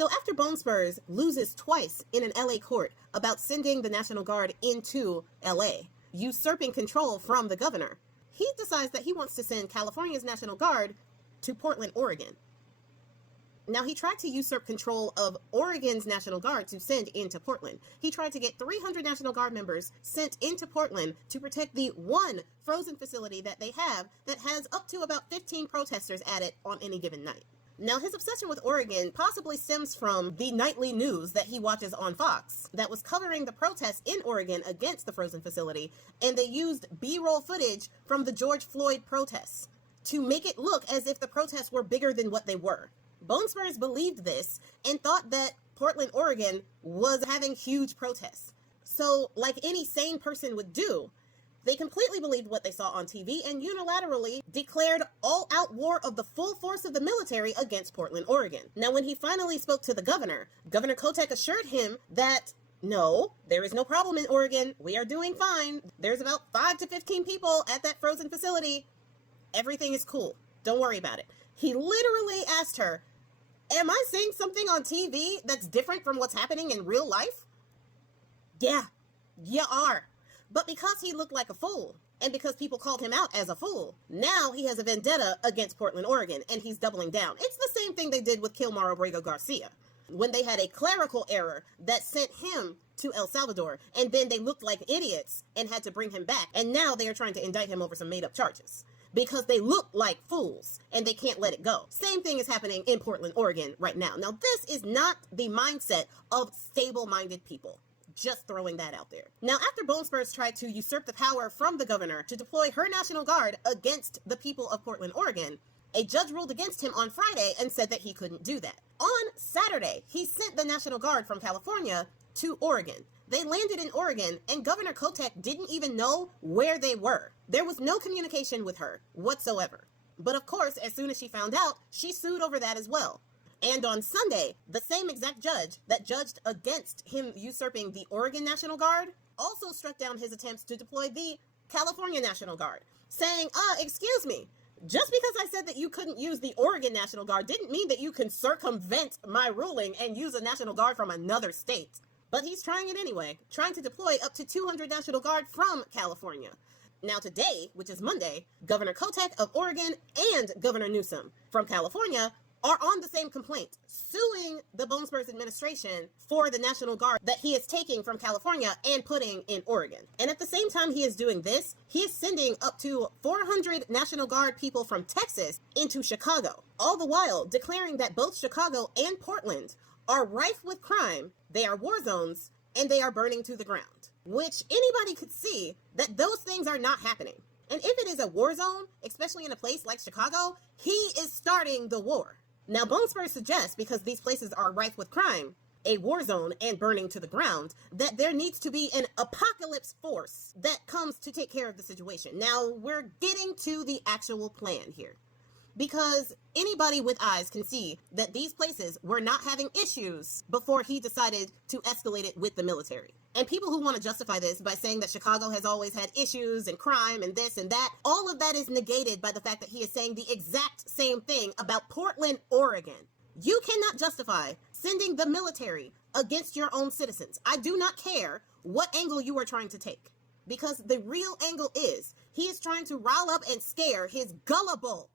So after Bone Spurs loses twice in an LA court about sending the National Guard into LA, usurping control from the governor, he decides that he wants to send California's National Guard to Portland, Oregon. Now, he tried to usurp control of Oregon's National Guard to send into Portland. He tried to get 300 National Guard members sent into Portland to protect the one frozen facility that they have that has up to about 15 protesters at it on any given night. Now, his obsession with Oregon possibly stems from the nightly news that he watches on Fox that was covering the protests in Oregon against the frozen facility, and they used B-roll footage from the George Floyd protests to make it look as if the protests were bigger than what they were. Bone Spurs believed this and thought that Portland, Oregon was having huge protests. So, like any sane person would do, they completely believed what they saw on TV and unilaterally declared all-out war of the full force of the military against Portland, Oregon. Now, when he finally spoke to the governor, Governor Kotek assured him that, no, there is no problem in Oregon. We are doing fine. There's about 5 to 15 people at that frozen facility. Everything is cool. Don't worry about it. He literally asked her, am I seeing something on TV that's different from what's happening in real life? Yeah, you are. But because he looked like a fool, and because people called him out as a fool, now he has a vendetta against Portland, Oregon, and he's doubling down. It's the same thing they did with Kilmar Abrego Garcia, when they had a clerical error that sent him to El Salvador, and then they looked like idiots and had to bring him back, and now they are trying to indict him over some made-up charges. Because they look like fools and they can't let it go. Same thing is happening in Portland, Oregon right now. Now, this is not the mindset of stable-minded people. Just throwing that out there. Now, after Bone Spurs tried to usurp the power from the governor to deploy her National Guard against the people of Portland, Oregon, a judge ruled against him on Friday and said that he couldn't do that. On Saturday, he sent the National Guard from California to Oregon. They landed in Oregon, and Governor Kotek didn't even know where they were. There was no communication with her whatsoever. But of course, as soon as she found out, she sued over that as well. And on Sunday, the same exact judge that judged against him usurping the Oregon National Guard also struck down his attempts to deploy the California National Guard, saying, excuse me, just because I said that you couldn't use the Oregon National Guard didn't mean that you can circumvent my ruling and use a National Guard from another state. But he's trying it anyway, trying to deploy up to 200 National Guard from California. Now today, which is Monday, Governor Kotek of Oregon and Governor Newsom from California are on the same complaint, suing the Bone Spurs administration for the National Guard that he is taking from California and putting in Oregon. And at the same time he is doing this, he is sending up to 400 National Guard people from Texas into Chicago, all the while declaring that both Chicago and Portland are rife with crime, they are war zones, and they are burning to the ground. Which anybody could see that those things are not happening. And if it is a war zone, especially in a place like Chicago, he is starting the war. Now, Bone Spurs suggests, because these places are rife with crime, a war zone and burning to the ground, that there needs to be an apocalypse force that comes to take care of the situation. Now, we're getting to the actual plan here. Because anybody with eyes can see that these places were not having issues before he decided to escalate it with the military. And people who want to justify this by saying that Chicago has always had issues and crime and this and that, all of that is negated by the fact that he is saying the exact same thing about Portland, Oregon. You cannot justify sending the military against your own citizens. I do not care what angle you are trying to take. Because the real angle is, he is trying to rile up and scare his gullible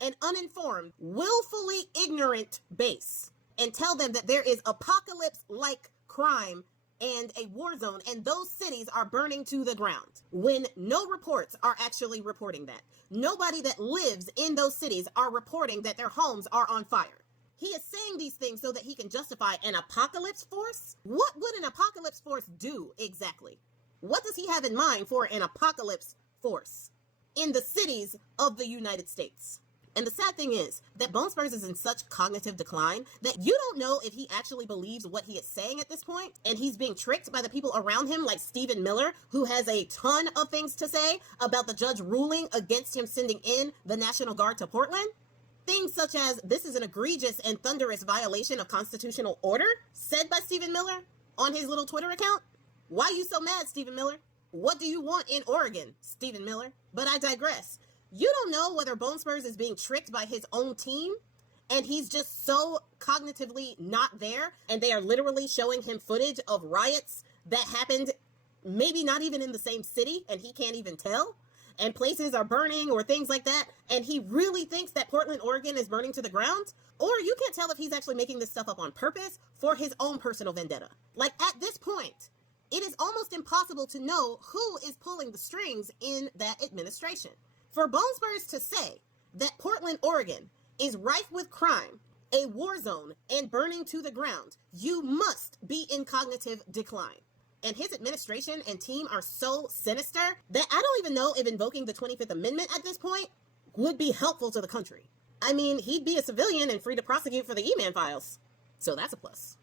and uninformed, willfully ignorant base and tell them that there is apocalypse-like crime and a war zone, and those cities are burning to the ground, when no reports are actually reporting that. Nobody that lives in those cities are reporting that their homes are on fire. He is saying these things so that he can justify an apocalypse force? What would an apocalypse force do exactly? What does he have in mind for an apocalypse force in the cities of the United States? And the sad thing is that Bone Spurs is in such cognitive decline that you don't know if he actually believes what he is saying at this point, and he's being tricked by the people around him like Stephen Miller, who has a ton of things to say about the judge ruling against him sending in the National Guard to Portland. Things such as, this is an egregious and thunderous violation of constitutional order, said by Stephen Miller on his little Twitter account. Why are you so mad, Stephen Miller? What do you want in Oregon, Stephen Miller? But I digress. You don't know whether Bone Spurs is being tricked by his own team and he's just so cognitively not there, and they are literally showing him footage of riots that happened maybe not even in the same city, and he can't even tell, and places are burning or things like that, and he really thinks that Portland, Oregon is burning to the ground, or you can't tell if he's actually making this stuff up on purpose for his own personal vendetta. Like, at this point, it is almost impossible to know who is pulling the strings in that administration. For Bone Spurs to say that Portland, Oregon is rife with crime, a war zone, and burning to the ground, you must be in cognitive decline. And his administration and team are so sinister that I don't even know if invoking the 25th Amendment at this point would be helpful to the country. I mean, he'd be a civilian and free to prosecute for the E-Man files. So that's a plus.